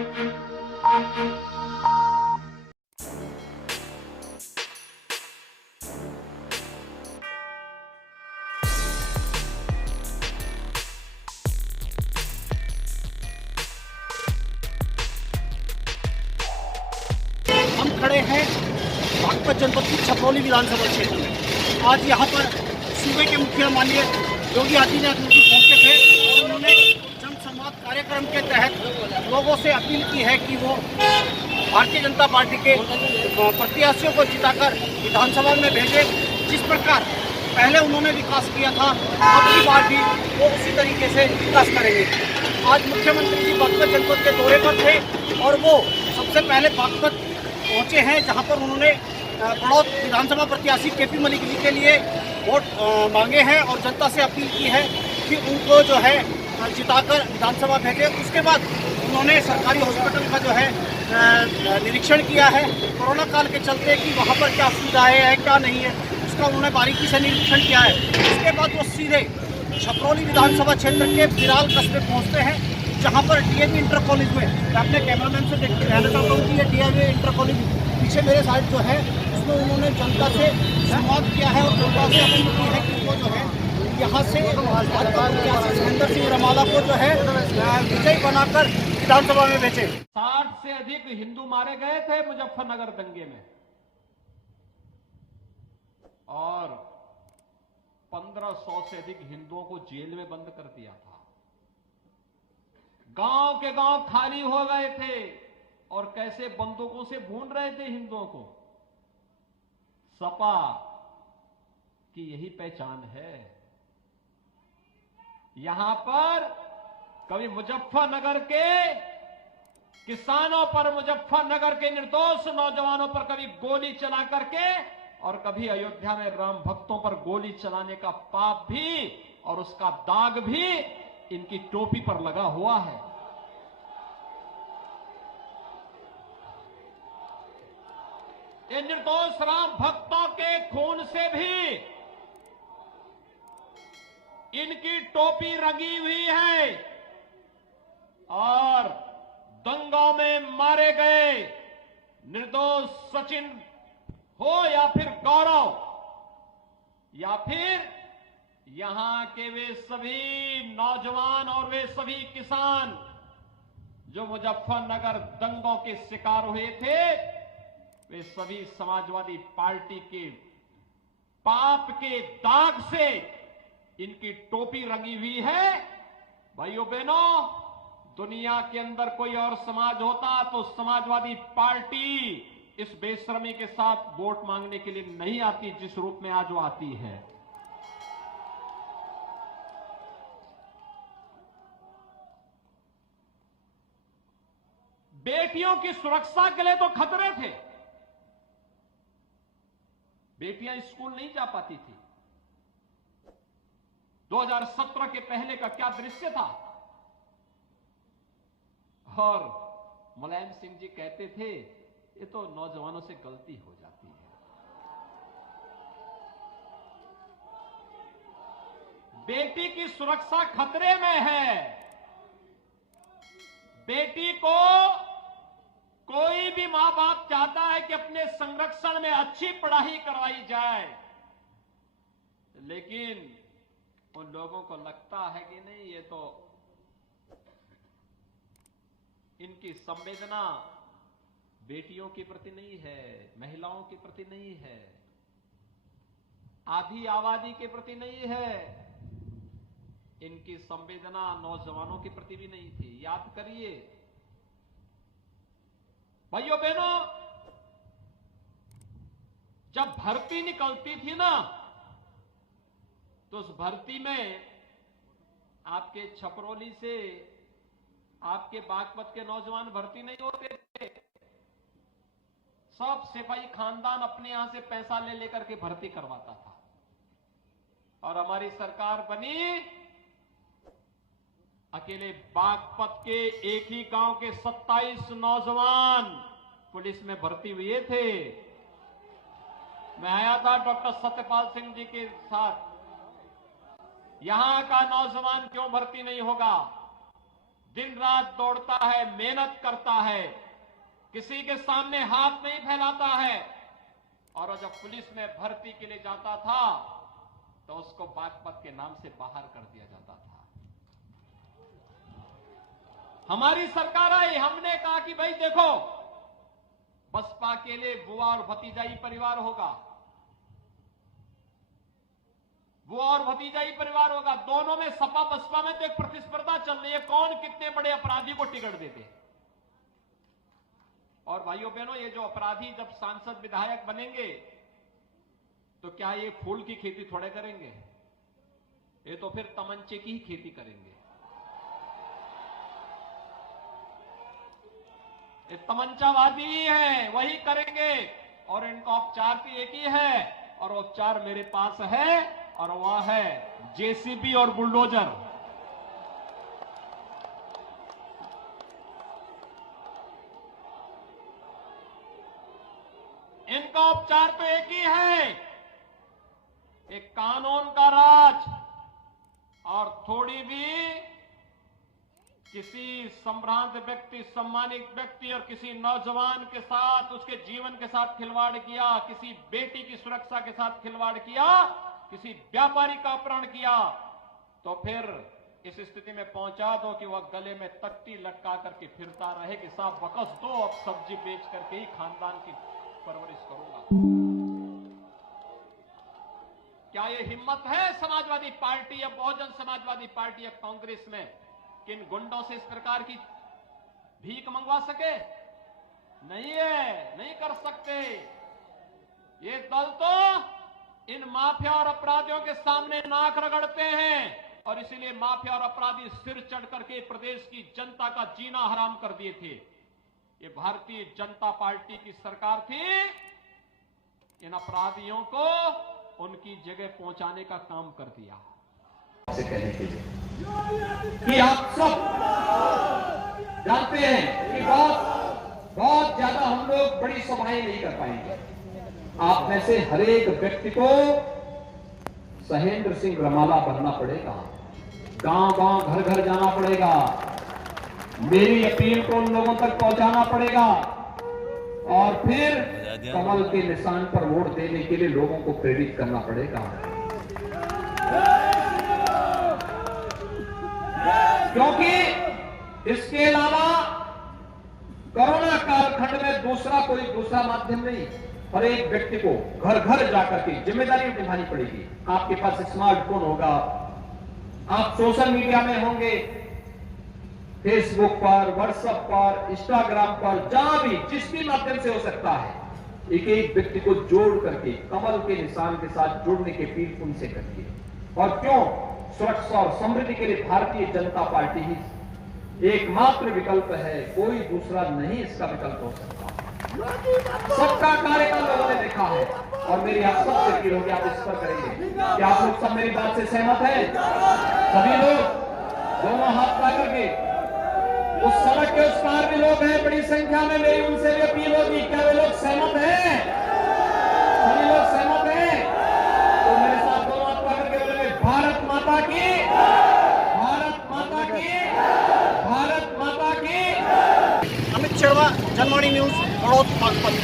हम खड़े हैं बागपत जनपद की छपरौली विधानसभा क्षेत्र में। आज यहाँ पर सूबे के मुखिया माननीय योगी आदित्यनाथ जी पहुँचे थे और उन्होंने जनसंवाद कार्यक्रम के तहत लोगों से अपील की है कि वो भारतीय जनता पार्टी के प्रत्याशियों को जिताकर विधानसभा में भेजे। जिस प्रकार पहले उन्होंने विकास किया था, अब की बार भी वो उसी तरीके से विकास करेंगे। आज मुख्यमंत्री जी बागपत जनपद के दौरे पर थे और वो सबसे पहले बागपत पहुंचे हैं, जहां पर उन्होंने बड़ौत विधानसभा प्रत्याशी केपी मलिक जी के लिए वोट मांगे हैं और जनता से अपील की है कि उनको जो है जिताकर विधानसभा भेजे। उसके बाद उन्होंने सरकारी हॉस्पिटल का जो है निरीक्षण किया है कोरोना काल के चलते कि वहाँ पर क्या सुविधाएँ हैं क्या नहीं है, उसका उन्होंने बारीकी से निरीक्षण किया है। उसके बाद वो सीधे छपरौली विधानसभा क्षेत्र के बिराल कस्बे पहुँचते हैं, जहाँ पर डीएवी इंटर कॉलेज में मैं अपने कैमरामैन से कहना चाहता हूँ कि ये डीएवी इंटर कॉलेज पीछे मेरे साइड जो है उसमें उन्होंने जनता से संवाद किया है और जनता से अपील की है कि वो जो है यहाँ से भाजपा प्रत्याशी सुरेंद्र सिंह रमाला को जो है विजयी बनाकर विधानसभा में भेजे। 60 से अधिक हिंदू मारे गए थे मुजफ्फरनगर दंगे में और 1500 से अधिक हिंदुओं को जेल में बंद कर दिया था। गांव के गांव खाली हो गए थे और कैसे बंदूकों से भून रहे थे हिंदुओं को। सपा की यही पहचान है। यहां पर कभी मुजफ्फरनगर के किसानों पर, मुजफ्फरनगर के निर्दोष नौजवानों पर कभी गोली चला करके और कभी अयोध्या में राम भक्तों पर गोली चलाने का पाप भी और उसका दाग भी इनकी टोपी पर लगा हुआ है। इन निर्दोष राम भक्तों के खून से भी इनकी टोपी रंगी हुई है और दंगों में मारे गए निर्दोष सचिन हो या फिर गौरव या फिर यहां के वे सभी नौजवान और वे सभी किसान जो मुजफ्फरनगर दंगों के शिकार हुए थे, वे सभी समाजवादी पार्टी के पाप के दाग से इनकी टोपी रंगी हुई है। भाइयों बहनों, दुनिया के अंदर कोई और समाज होता तो समाजवादी पार्टी इस बेशर्मी के साथ वोट मांगने के लिए नहीं आती जिस रूप में आज वो आती है। बेटियों की सुरक्षा के लिए तो खतरे थे। बेटियां स्कूल नहीं जा पाती थी। 2017 के पहले का क्या दृश्य था। और मुलायम सिंह जी कहते थे ये तो नौजवानों से गलती हो जाती है। बेटी की सुरक्षा खतरे में है। बेटी को कोई भी मां बाप चाहता है कि अपने संरक्षण में अच्छी पढ़ाई करवाई जाए, लेकिन उन लोगों को लगता है कि नहीं, ये तो इनकी संवेदना बेटियों के प्रति नहीं है, महिलाओं के प्रति नहीं है, आधी आबादी के प्रति नहीं है, इनकी संवेदना नौजवानों के प्रति भी नहीं थी। याद करिए भाइयों बहनों, जब भर्ती निकलती थी ना, तो उस भर्ती में आपके छपरौली से, आपके बागपत के नौजवान भर्ती नहीं होते थे। सब सिपाही खानदान अपने यहां से पैसा ले लेकर के भर्ती करवाता था। और हमारी सरकार बनी, अकेले बागपत के एक ही गांव के 27 नौजवान पुलिस में भर्ती हुए थे। मैं आया था डॉक्टर सत्यपाल सिंह जी के साथ। यहां का नौजवान क्यों भर्ती नहीं होगा? दिन रात दौड़ता है, मेहनत करता है, किसी के सामने हाथ नहीं फैलाता है। और जब पुलिस में भर्ती के लिए जाता था तो उसको बागपत के नाम से बाहर कर दिया जाता था। हमारी सरकार आई, हमने कहा कि भाई देखो, बसपा के लिए बुआ और भतीजाई परिवार होगा, बुआ और भतीजाई परिवार होगा। दोनों में सपा बसपा में तो एक प्रतिस्पर्धा चल रही है, कौन कितने बड़े अपराधी को टिकट देते। और भाइयों बहनों, ये जो अपराधी जब सांसद विधायक बनेंगे तो क्या ये फूल की खेती थोड़े करेंगे, ये तो फिर तमंचे की ही खेती करेंगे। ये तमंचावादी ही है, वही करेंगे। और इनका उपचार भी एक ही है, और उपचार मेरे पास है, और वह है जेसीबी और बुलडोजर। इनका उपचार तो एक ही है, एक कानून का राज। और थोड़ी भी किसी संभ्रांत व्यक्ति, सम्मानित व्यक्ति और किसी नौजवान के साथ, उसके जीवन के साथ खिलवाड़ किया, किसी बेटी की सुरक्षा के साथ खिलवाड़ किया, किसी व्यापारी का अपहरण किया, तो फिर इस स्थिति में पहुंचा दो कि वह गले में तख्ती लटका करके फिरता रहे कि साहब बकस दो, अब सब्जी बेच करके ही खानदान की परवरिश करूंगा। क्या यह हिम्मत है समाजवादी पार्टी या बहुजन समाजवादी पार्टी या कांग्रेस में कि इन गुंडों से इस प्रकार की भीख मंगवा सके? नहीं है, नहीं कर सकते। ये दल तो इन माफिया और अपराधियों के सामने नाक रगड़ते हैं, और इसीलिए माफिया और अपराधी सिर चढ़ करके प्रदेश की जनता का जीना हराम कर दिए थे। ये भारतीय जनता पार्टी की सरकार थी, इन अपराधियों को उनकी जगह पहुंचाने का काम कर दिया। से कहने के लिए कि आप सब जानते हैं कि बहुत ज्यादा हम लोग बड़ी सभाएं नहीं कर पाएंगे। आप में से हर एक व्यक्ति को सहेंद्र सिंह रमाला बनना पड़ेगा, गांव-गांव, घर-घर जाना पड़ेगा, मेरी अपील को उन लोगों तक पहुंचाना पड़ेगा, और फिर कमल के निशान पर वोट देने के लिए लोगों को प्रेरित करना पड़ेगा। क्योंकि इसके अलावा कोरोना कालखंड में दूसरा माध्यम नहीं। हर एक व्यक्ति को घर घर जाकर के जिम्मेदारी निभानी पड़ेगी। आपके पास स्मार्टफोन होगा, आप सोशल मीडिया में होंगे, फेसबुक पर, व्हाट्सएप पर, इंस्टाग्राम पर, जहां भी जिस भी माध्यम से हो सकता है, एक एक व्यक्ति को जोड़ करके कमल के निशान के साथ जुड़ने की अपील उनसे करिए। और क्यों? सुरक्षा और समृद्धि के लिए भारतीय जनता पार्टी ही एकमात्र विकल्प है, कोई दूसरा नहीं इसका विकल्प हो सकता। सबका कार्यकाल लोगों ने देखा है, और मेरी आप सबसे अपील होगी, आप इस पर करेंगे। क्या आप लोग सब मेरी बात से सहमत हैं? सभी लोग दोनों हाथ उठा करके, उस सड़क के उस पार भी लोग हैं बड़ी संख्या में, मेरी उनसे भी अपील होगी, क्या वे लोग सहमत हैं? सभी लोग सहमत हैं? तो मेरे साथ दोनों हाथ उठा करके बोलेंगे, भारत माता की, भारत माता की, भारत माता की। अमित शेरवा, जनवाणी न्यूज, बड़ौद, बागपत।